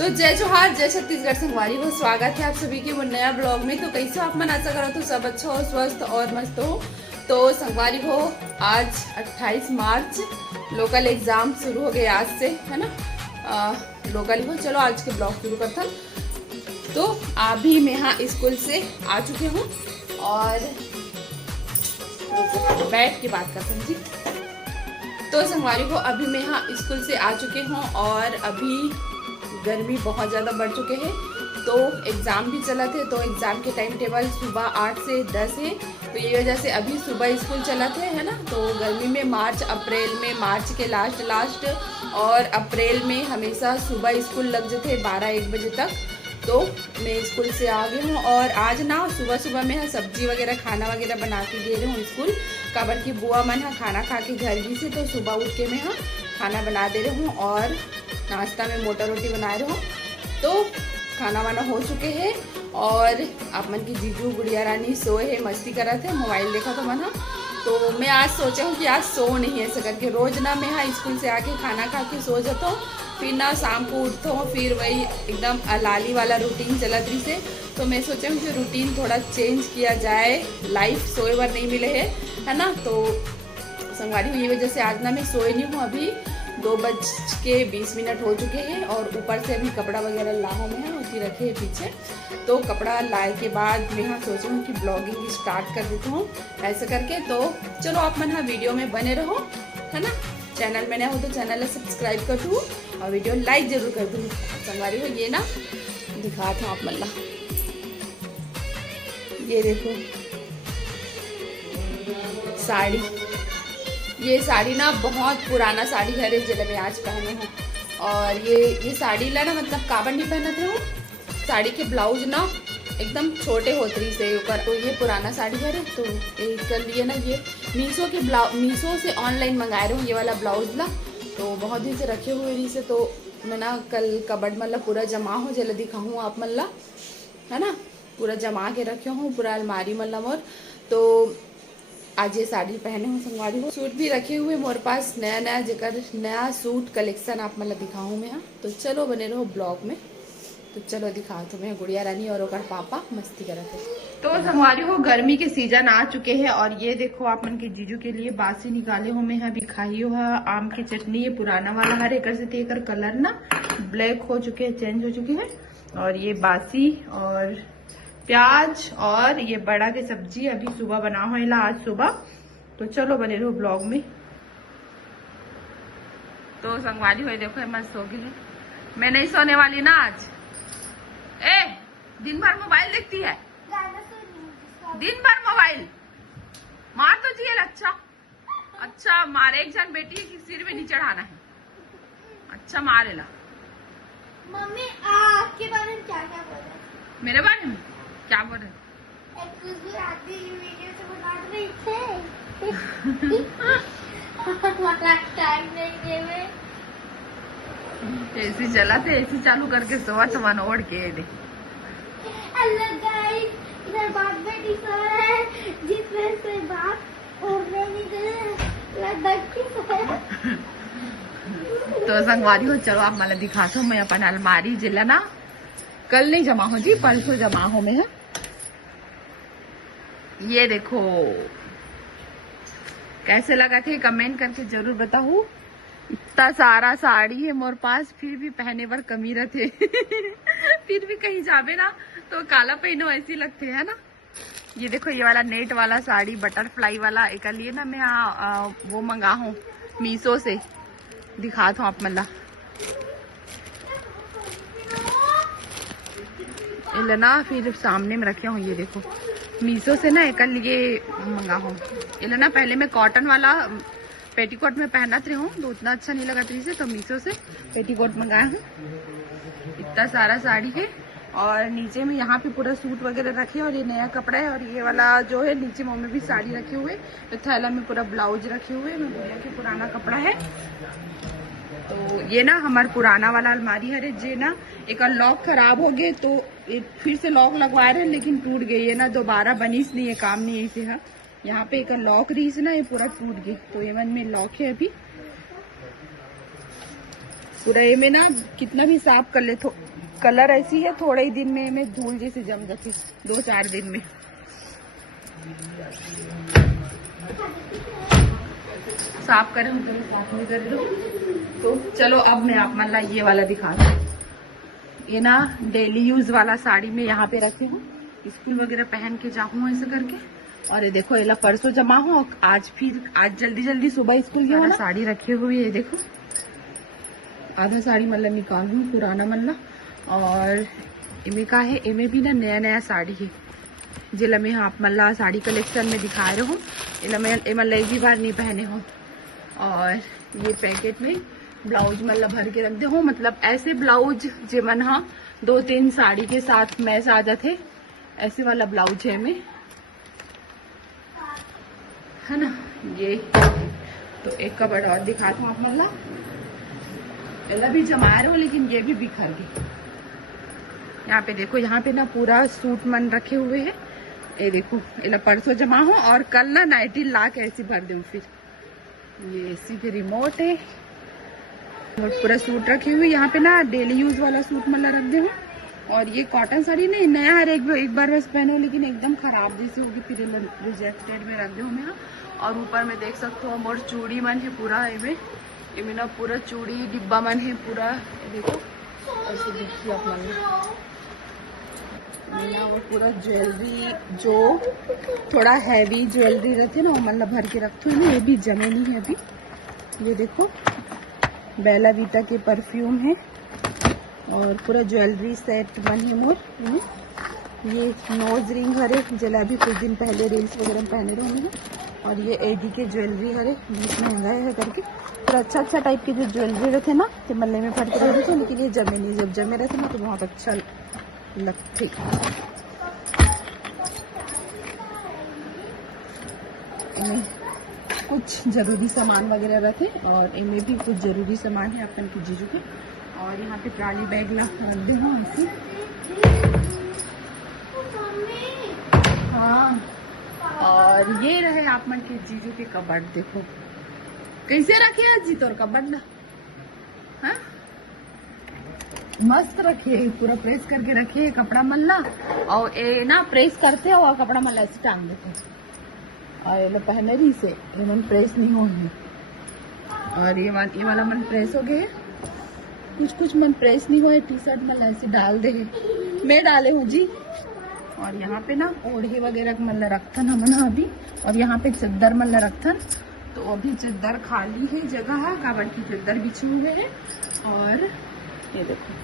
तो जय जोहार, जय छत्तीसगढ़ संगवारी हो। स्वागत है आप सभी के वो नया ब्लॉग में। तो कैसे आप मन आशा करो तो सब अच्छा हो, स्वस्थ और मस्त हो। तो संगवारी हो, आज 28 मार्च लोकल एग्जाम शुरू हो गए आज से, है ना। लोकल हो, चलो आज के ब्लॉग शुरू करता। तो अभी मैं यहाँ स्कूल से आ चुके हूँ और बैठ के बात करते हैं जी। तो संगवारी को अभी मैं यहाँ स्कूल से आ चुके हूँ और अभी गर्मी बहुत ज़्यादा बढ़ चुके हैं। तो एग्ज़ाम भी चला थे, तो एग्ज़ाम के टाइम टेबल सुबह 8 से 10 है। तो ये वजह से अभी सुबह स्कूल चला थे, है ना। तो गर्मी में अप्रैल में मार्च के लास्ट और अप्रैल में हमेशा सुबह स्कूल लग जाते 12-1 बजे तक। तो मैं स्कूल से आ गई हूँ और आज ना सुबह में सब्जी वगैरह खाना वगैरह बना के दे रही हूँ स्कूल। काबर की बुआ मन खाना खा के घर गई से, तो सुबह उठ के मैं खाना बना दे रही हूँ और नाश्ता में मोटा रोटी बना रही हूँ। तो खाना वाना हो चुके हैं और आप मन की जीजू गुड़िया रानी सोए है, मस्ती कर रहे थे, मोबाइल देखा तो मना। तो मैं आज सोचा हूँ कि आज सो नहीं ऐसा करके। रोज ना मैं स्कूल से आके खाना खा के सो जाता हूँ, फिर ना शाम को उठता हूँ, फिर वही एकदम लाली वाला रूटीन चलत रही से। तो मैं सोचा हूँ कि रूटीन थोड़ा चेंज किया जाए, लाइफ सोए भर नहीं मिले है ना। तो संगवारी ये वजह से आज ना मैं सोए नहीं हूँ। अभी 2:20 हो चुके हैं और ऊपर से अभी कपड़ा वगैरह लाहो में है उसी रखे है पीछे। तो कपड़ा लाए के बाद मैं यहाँ सोचा हूँ कि ब्लॉगिंग स्टार्ट कर देता हूँ ऐसे करके। तो चलो आप मन वीडियो में बने रहो, है ना। चैनल में नया हो तो चैनल सब्सक्राइब कर दूँ और वीडियो लाइक जरूर कर दूँ। संगवारी हो ये ना दिखाता हूँ आप मल्ला, ये देखो साड़ी। ये साड़ी ना बहुत पुराना साड़ी है जिले में आज पहने हूँ। और ये साड़ी ला ना मतलब काबर नहीं पहनते हो, साड़ी के ब्लाउज ना एकदम छोटे होते से ऊपर। तो ये पुराना साड़ी है रे। तो कर लिए ना ये मीशो से ऑनलाइन मंगाए रहे हूँ ये वाला ब्लाउज ला। तो बहुत दिन से रखे हुए रही से, तो मैं ना कल कबर्ड मतलब पूरा जमा हो जल्दी दिखाऊँ आप मल्ला, है ना। पूरा जमा के रखे हूँ पूरा अलमारी मतलब। और तो आज ये साड़ी पहने हूँ संगवारी हो। सूट भी रखे हुए मोरे पास नया जेकर नया सूट कलेक्शन आप मतलब दिखाऊँ मैं। तो चलो बने रहो ब्लॉग में। तो चलो दिखाओ तुम्हें गुड़िया रानी और ओकर पापा मस्ती करते। तो संगवारी हो गर्मी के सीजन आ चुके हैं और ये देखो आप मन के जीजू के लिए बासी निकाले हो मैं अभी खाई हो आम की चटनी। ये पुराना वाला हर एक से तेकर कलर ना ब्लैक हो चुके हैं, चेंज हो चुके हैं। और ये बासी और प्याज और ये बड़ा की सब्जी अभी सुबह बना हो आज सुबह। तो चलो बने रहो ब्लॉग में। तो संगवारी हो देखो मैं सो गई, मैं नहीं सोने वाली ना आज। दिन भर मोबाइल देखती है, दिन भर मोबाइल मार तो चाहिए। अच्छा मारे एक जन बेटी है कि सिर में नहीं चढ़ाना है। अच्छा मारे ला। मम्मी आपके बारे में क्या क्या बोल रहे? मेरे बारे में क्या बोल रहे? वीडियो तो बना रही थे टाइम नहीं देवे। एसी चला थे, एसी चालू करके सोवा तो मन ओढ़ के दे। अल्लाह गाइस, इधर बाप बेटी सो रहे हैं जिसमें से बाप ओढ़ने नहीं दे रहे। तो संगवारी हो चलो आप मला दिखाता हूँ मैं अपन अलमारी जिला ना। कल नहीं जमा हो जी, परसों जमा हो में है। ये देखो कैसे लगा थे कमेंट करके जरूर बताओ। इतना सारा साड़ी है मोर पास, फिर भी पहने पर कमी रहते फिर भी कहीं जावे ना तो काला पहनो ऐसी लगते है ना। ये देखो ये वाला नेट वाला साड़ी बटरफ्लाई वाला एक लिए ना मैं वो मंगा हूँ मीशो से, दिखाता हूँ आप मल्ला। ना फिर सामने में रखे हूँ, ये देखो मीशो से ना एक लिए मंगा हूँ। ना पहले मैं कॉटन वाला पेटीकोट में पहनत रही हूँ, तो उतना अच्छा नहीं लगा थी से, तो मीशो से पेटीकोट मंगाया हूँ। इतना सारा साड़ी है और नीचे में यहाँ पे पूरा सूट वगैरह रखे और ये नया कपड़ा है। और ये वाला जो है नीचे मुँह में भी साड़ी रखे हुए, तो थैला में पूरा ब्लाउज रखे हुए। मैं बोलिया कि पुराना कपड़ा है। तो ये ना हमारा पुराना वाला अलमारी है जे ना एक लॉक खराब हो गए, तो फिर से लॉक लगवा रहे हैं लेकिन टूट गई है ना, दोबारा बनीस नहीं है, काम नहीं ऐसे है। यहाँ पे एक लॉक रही से ना ये पूरा टूट गई। तो ये मन में लॉक है अभी पूरा। ये में ना कितना भी साफ कर ले तो कलर ऐसी है, थोड़े ही दिन में धूल जैसे जम जाती, 2-4 दिन में। साफ करें तो साफ नहीं कर रही। तो चलो अब मैं आप मतलब ये वाला दिखा दूँ। ये ना डेली यूज वाला साड़ी में यहाँ पे रखी हूँ, स्कूल वगैरह पहन के जाऊँ ऐसे करके। और ये देखो ये परसों जमा हो, आज जल्दी जल्दी सुबह स्कूल गया ना, साड़ी रखी हुई है। ये देखो आधा साड़ी मतलब निकाल लूँ, पुराना मतलब। और इमे का है, इमे भी ना नया नया साड़ी है जिला में आप मल्ला साड़ी कलेक्शन में दिखा रहे हो। इला लगी बार नहीं पहने हो। और ये पैकेट में ब्लाउज मतलब भर के रख दे हो, मतलब ऐसे ब्लाउज जेमन हाँ 2-3 साड़ी के साथ मैच आ जाते, ऐसे वाला ब्लाउज है में, है ना। ये तो एक कपड़ा और दिखाता हूँ आप मतलब, पहला भी जमा रहे हो लेकिन ये भी बिखर गई। यहाँ पे देखो, यहाँ पे ना पूरा सूट मन रखे हुए हैं। ये देखो इला परसों जमा हो और कल ना नाइटी ला के ऐसी भर दूँ। फिर ये इसी पे रिमोट है और पूरा सूट रखे हुए। यहाँ पे ना डेली यूज वाला सूट मतलब रख दे। और ये कॉटन साड़ी नहीं नया है, एक बार बस पहनो लेकिन एकदम खराब जैसी होगी, फिर रिजेक्टेड में रख दो मैं। और ऊपर में देख सकते हो मोर चूड़ी मन है पूरा, इमे ना पूरा चूड़ी डिब्बा मन है पूरा। देखो ऐसे देखिए आप मन ना, और पूरा ज्वेलरी जो थोड़ा हैवी ज्वेलरी रहती है ना वो मतलब भर के रखती हूँ। ये भी जमे नहीं है अभी। ये देखो बेला वीटा के परफ्यूम है और पूरा ज्वेलरी सेट बन है मोर। ये नोज रिंग हरे जला भी कुछ दिन पहले रील्स वगैरह में पहने रहे हैं। और ये एडी के ज्वेलरी हरे, बीच महंगा है करके पूरा अच्छा टाइप के जो ज्वेलरी रहते ना तो मल्ले में फट रहे थे, लेकिन ये जमे नहीं। जब जमे रहते ना तो बहुत अच्छा लगते। इनमें कुछ जरूरी सामान वगैरह रखे और इनमें भी कुछ जरूरी सामान है अपन की जीजू के। और यहाँ पे ट्रॉली बैग रख दे हूँ ऐसे। हाँ, और ये रहे आप मन के जीजू के कबर्ड। देखो कैसे रखे है जी तोर कबर्ड ना, हाँ मस्त रखे, पूरा प्रेस करके रखे है कपड़ा मल्ला। और ये ना प्रेस करते और कपड़ा मल्ला ऐसे टांग देते और ये पहने रही से ये मन प्रेस नहीं हो रही। और ये वाला मन प्रेस हो गए, कुछ मन प्रेस नहीं हुआ। टी शर्ट मल्ला ऐसे डाल दे, मैं डाले हूँ जी। और यहाँ पे ना ओढ़े वगैरह मतलब रखथन हमन अभी। और यहाँ पे चद्दर मतलब रखथन, तो अभी चद्दर खाली है जगह है, काबर की चद्दर बिछे हुए है। और ये देखो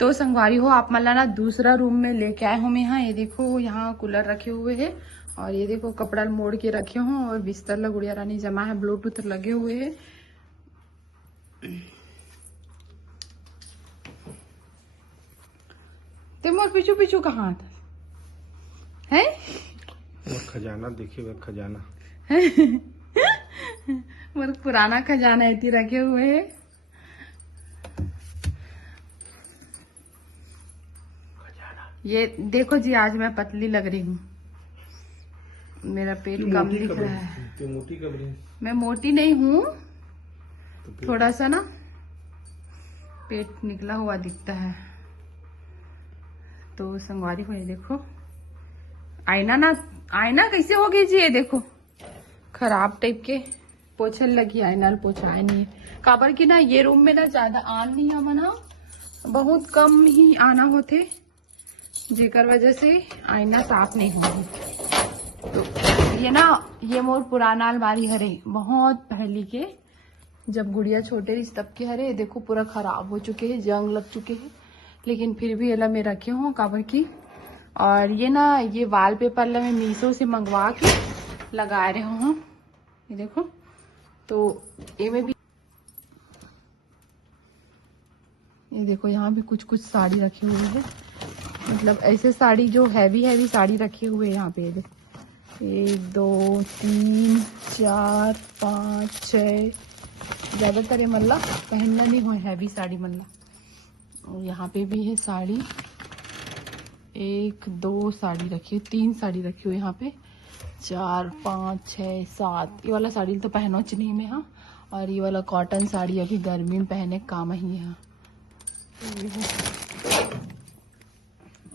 तो संगवारी हो आप मतलब ना दूसरा रूम में लेके आए हूँ मैं। यहाँ ये देखो यहाँ कूलर रखे हुए हैं और ये देखो कपड़ा मोड़ के रखे हूँ और बिस्तर ला गुड़िया रानी जमा है, ब्लूटूथ लगे हुए हैं। ते मोर पीछू पीछू कहाँ है खजाना, देखिए वो खजाना मोर पुराना खजाना ऐसी रखे हुए है। ये देखो जी आज मैं पतली लग रही हूँ, मेरा पेट कम दिख रहा है। तो मोटी कब रही? मैं मोटी नहीं हूँ, तो थोड़ा सा ना पेट निकला हुआ दिखता है। तो संगवारी को ये देखो आईना कैसे हो गई जी, ये देखो खराब टाइप के पोछल लगी, आईना पोछाए नहीं। काबर की ना ये रूम में ना ज्यादा आन नहीं है मना, बहुत कम ही आना होते, जेकर वजह से आईना साफ नहीं होगी। तो ये ना ये मोर पुराना अलमारी हरे, बहुत पहले के जब गुड़िया छोटे रही तब के हरे। देखो पूरा खराब हो चुके हैं, जंग लग चुके हैं, लेकिन फिर भी एला में रखे हूँ काबर की। और ये ना ये वॉलपेपर ला मैं मीशो से मंगवा के लगा रहे हूँ। ये देखो तो ये में भी ये देखो यहाँ भी कुछ साड़ी रखी हुई है, मतलब ऐसे साड़ी जो हैवी साड़ी रखी हुई है यहाँ पे। ये देखो 1 2 3 4 5 6 ज्यादातर ये मल्ला पहनना नहीं हो, हैवी साड़ी मल्ला। और यहाँ पे भी है साड़ी, 1 2 साड़ी रखी है, 3 साड़ी रखी हुई यहाँ पे, 4 5 6 7। ये वाला साड़ी तो पहनो नहीं में। हाँ और ये वाला कॉटन साड़ी अभी गर्मी में पहने काम ही है।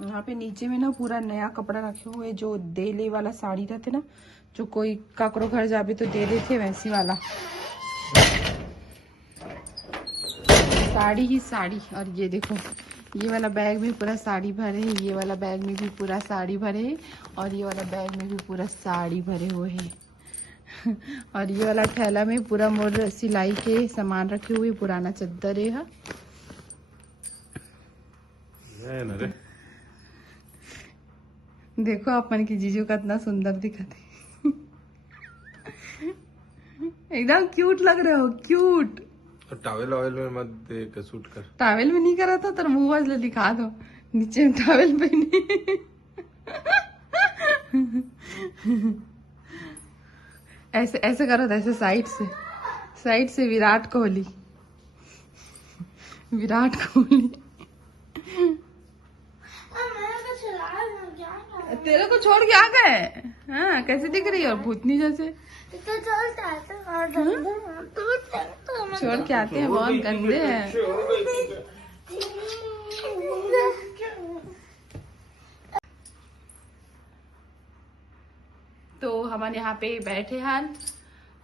यहाँ पे नीचे में ना पूरा नया कपड़ा रखे हुए, जो देले वाला साड़ी रहते ना, जो कोई काकरो घर जाबे तो दे देते वैसी वाला साड़ी ही साड़ी। और ये देखो, ये वाला बैग में पूरा साड़ी भरे है, ये वाला बैग में भी पूरा साड़ी भरे है, और ये वाला बैग में भी पूरा साड़ी भरे हुए हैं। और ये वाला थैला में पूरा मोर सिलाई के सामान रखे हुए, पुराना चद्दर है। देखो अपन की जीजू कितना सुंदर दिखते एकदम क्यूट लग रहे हो, क्यूट। टॉवेल ऑयल में मत दे के सूट कर। टॉवेल में नहीं करा था, तर मुंह वाले दिखा दो, नीचे में टॉवेल पहने। ऐसे ऐसे करो, ऐसे साइड से विराट कोहली, विराट कोहली। तेरे को छोड़ के आ गए। हाँ, कैसे दिख रही है? और भूतनी जैसे। तो छोड़ के आते हैं, बहुत गंदे हैं। तो हम यहाँ पे बैठे हैं,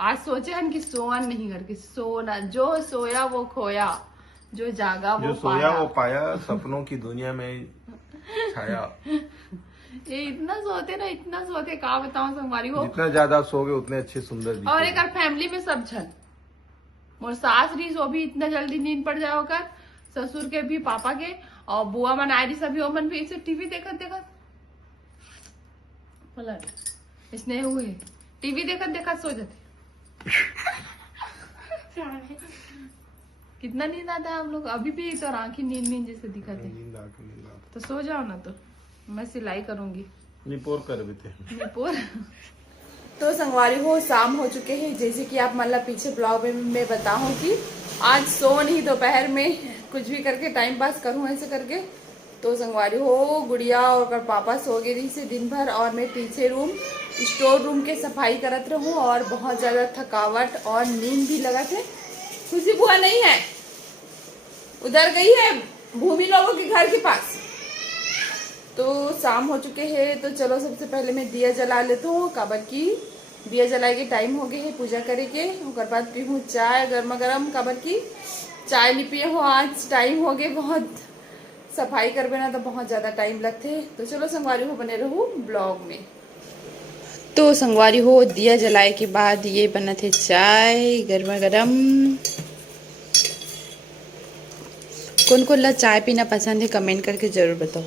आज सोचे हैं कि सोवन नहीं करके सोना, जो सोया वो खोया, जो जागा वो सोया वो पाया, सपनों की दुनिया में छाया। ये इतना सोते कहा बताऊं संगवारी हो। जितना ज्यादा सोगे उतने अच्छे सुंदर दिखेंगे। और एक फैमिली में सब झन, मोर सास रही सो भी इतना जल्दी नींद पड़ जाओ कर, ससुर के भी, पापा के, और बुआ मन आई रही सभी, ओमन भी इसे टीवी देखत पलट इसने हुए टीवी देखत सो जाते। कितना नींद आता है हम लोग, अभी भी तो आंखें नींद जैसे दिखते। तो सो जाओ ना, तो मैं सिलाई करूंगी। निपोर कर भी थे निपोर। तो संगवारी हो, शाम हो चुके हैं, जैसे कि आप मतलब पीछे ब्लॉग में मैं बताऊं कि आज सो नहीं, दोपहर में कुछ भी करके टाइम पास करूं ऐसे करके। तो संगवारी हो, गुड़िया और पापा सो गए रही से दिन भर, और मैं पीछे स्टोर रूम के सफाई करत रहूं, और बहुत ज्यादा थकावट और नींद भी लगा थे। खुशी बुआ नहीं है, उधर गई है भूमि लोगों के घर के पास। तो शाम हो चुके हैं, तो चलो सबसे पहले मैं दिया जला लेता हूँ, काबर की दिया जलाए के टाइम हो गए है पूजा करे के। उसके बाद पीहूँ चाय गर्मा गर्म, काबर की चाय नहीं पिए हो, आज टाइम हो गए बहुत, सफाई करबे ना तो बहुत ज्यादा टाइम लगते। तो चलो संगवारी हो, बने रहूँ ब्लॉग में। तो संगवारी हो, दिया जलाए के बाद ये बना थे चाय गर्मा गर्म। कौन कौन ला चाय पीना पसंद है कमेंट करके जरूर बताओ।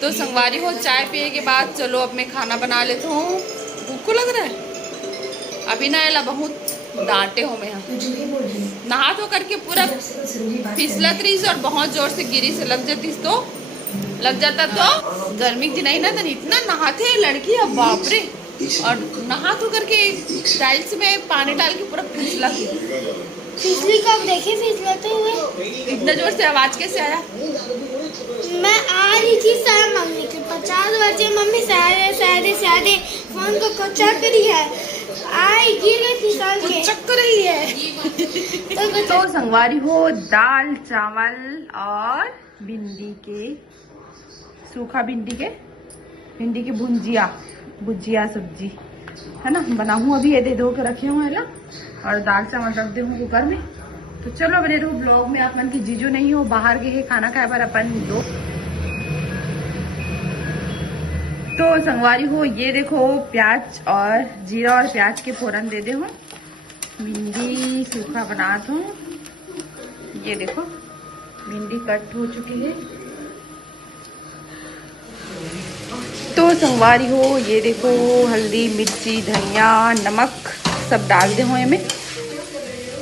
तो संगवारी हो, चाय पिए के बाद चलो अब मैं खाना बना लेता हूँ। भूख को लग रहा है अभी ना, एला बहुत डांटे हो मैं यहाँ नहा धो करके पूरा फिसलत रही और बहुत जोर से गिरी से लग जाता तो गर्मी के दिन ही ना, तो इतना नहाते हैं लड़की, अब बाप रे। और नहा धो करके टाइल्स में पानी डाल के पूरा फिसला। फिसली कब देखे फिसलते हुए? इतना जोर से आवाज कैसे आया? मैं आ रही थी सर मांगने के, 50 बजे मम्मी सारे फोन को कच्चा करी है, आई गिर गई फिसल के, चक्कर रही है। तो संगवारी हो, दाल चावल और सूखा भिंडी के भुजिया सब्जी है ना बनाऊँ। अभी ये दे धो के रखे हुए हैं ना, और दाल चावल रख दे हूँ कुकर में। तो चलो बने रहो ब्लॉग में। आप मन की जीजू नहीं हो, बाहर गए है खाना खाए बार अपन दो। तो संगवारी हो, ये देखो प्याज और जीरा और प्याज के फोरन दे दे हूँ, भिंडी सूखा बना दूँ। ये देखो भिंडी कट हो चुकी है। तो संगवारी हो, ये देखो हल्दी मिर्ची धनिया नमक सब डाल दे हुए में,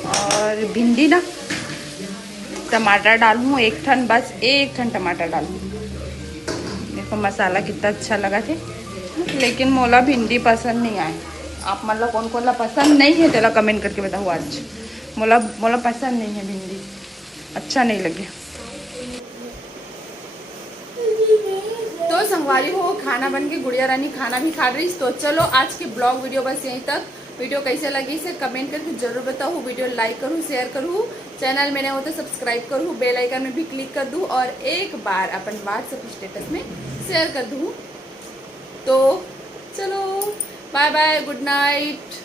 और भिंडी ना टमाटर डालूँ एक ठन, बस एक ठन टमाटर डालूँ। देखो मसाला कितना अच्छा लगा थे, लेकिन मोला भिंडी पसंद नहीं आए। आप मतलब कौन कौन ला पसंद नहीं है तेला कमेंट करके बताओ। आज मोला पसंद नहीं है भिंडी, अच्छा नहीं लगे। तो तो संगवारी हो खाना बन के गुड़िया रानी खाना भी खा रही। तो चलो आज के ब्लॉग वीडियो बस यहीं तक। वीडियो कैसे लगी इसे कमेंट करके जरूर बताओ। वीडियो लाइक करूँ, शेयर करूँ, चैनल में नए हो तो सब्सक्राइब करूँ, बेल आइकन में भी क्लिक कर दूँ और एक बार अपन व्हाट्सएप स्टेटस में शेयर कर दूँ। तो चलो बाय बाय, गुड नाइट।